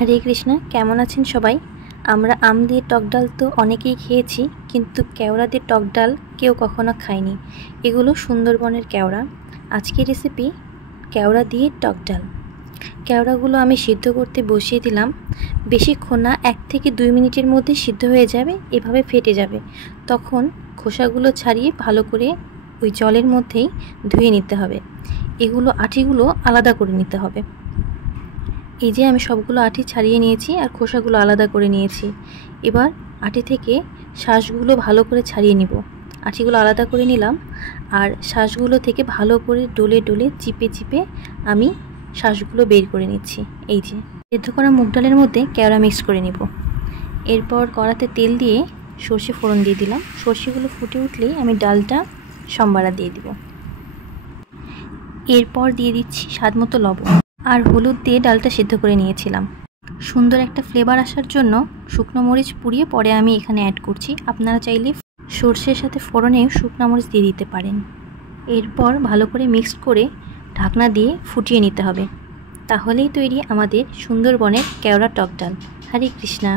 হরে কৃষ্ণ। কেমন আছেন সবাই? আমরা আম দিয়ে টক ডাল তো অনেকেই খেয়েছি, কিন্তু কেওড়া দিয়ে টক ডাল কেউ কখনো খায়নি। এগুলো সুন্দরবনের কেওড়া। আজকের রেসিপি কেওড়া দিয়ে টক ডাল। কেওড়াগুলো আমি সিদ্ধ করতে বসিয়ে দিলাম। বেশিক্ষণ না, 1 থেকে 2 মিনিটের মধ্যে সিদ্ধ হয়ে যাবে, এভাবে ফেটে যাবে। তখন খোসাগুলো ছাড়িয়ে ভালো করে ওই জলের মধ্যেই ধুয়ে নিতে হবে। আটিগুলো আলাদা করে নিতে হবে। এই যে আমি সবগুলো আটি ছাড়িয়ে নিয়েছি আর খোসাগুলো আলাদা করে নিয়েছি। এবার আটি থেকে শাঁসগুলো ভালো করে ছাড়িয়ে নিব। আটিগুলো আলাদা করে নিলাম আর শাঁসগুলো থেকে ভালো করে ডলে ডলে চিপে চিপে আমি শাঁসগুলো বের করে নিচ্ছি। এই যে সেদ্ধ করা মুগ ডালের মধ্যে কেওড়া মিক্স করে নিব। এরপর কড়াতে তেল দিয়ে সর্ষে ফোড়ন দিয়ে দিলাম। সর্ষেগুলো ফুটে উঠলেই আমি ডালটা সম্বারা দিয়ে দিব। এরপর দিয়ে দিচ্ছি স্বাদ মতো লবণ আর হলুদ দিয়ে ডালটা সিদ্ধ করে নিয়েছিলাম। সুন্দর একটা ফ্লেভার আসার জন্য শুকনো মরিচ পুড়িয়ে পরে আমি এখানে অ্যাড করছি। আপনারা চাইলে সর্ষের সাথে ফোড়নে শুকনো মরিচ দিয়ে দিতে পারেন। এরপর ভালো করে মিক্সড করে ঢাকনা দিয়ে ফুটিয়ে নিতে হবে। তাহলেই তৈরি আমাদের সুন্দরবনের কেওড়া টক ডাল। হরে কৃষ্ণা।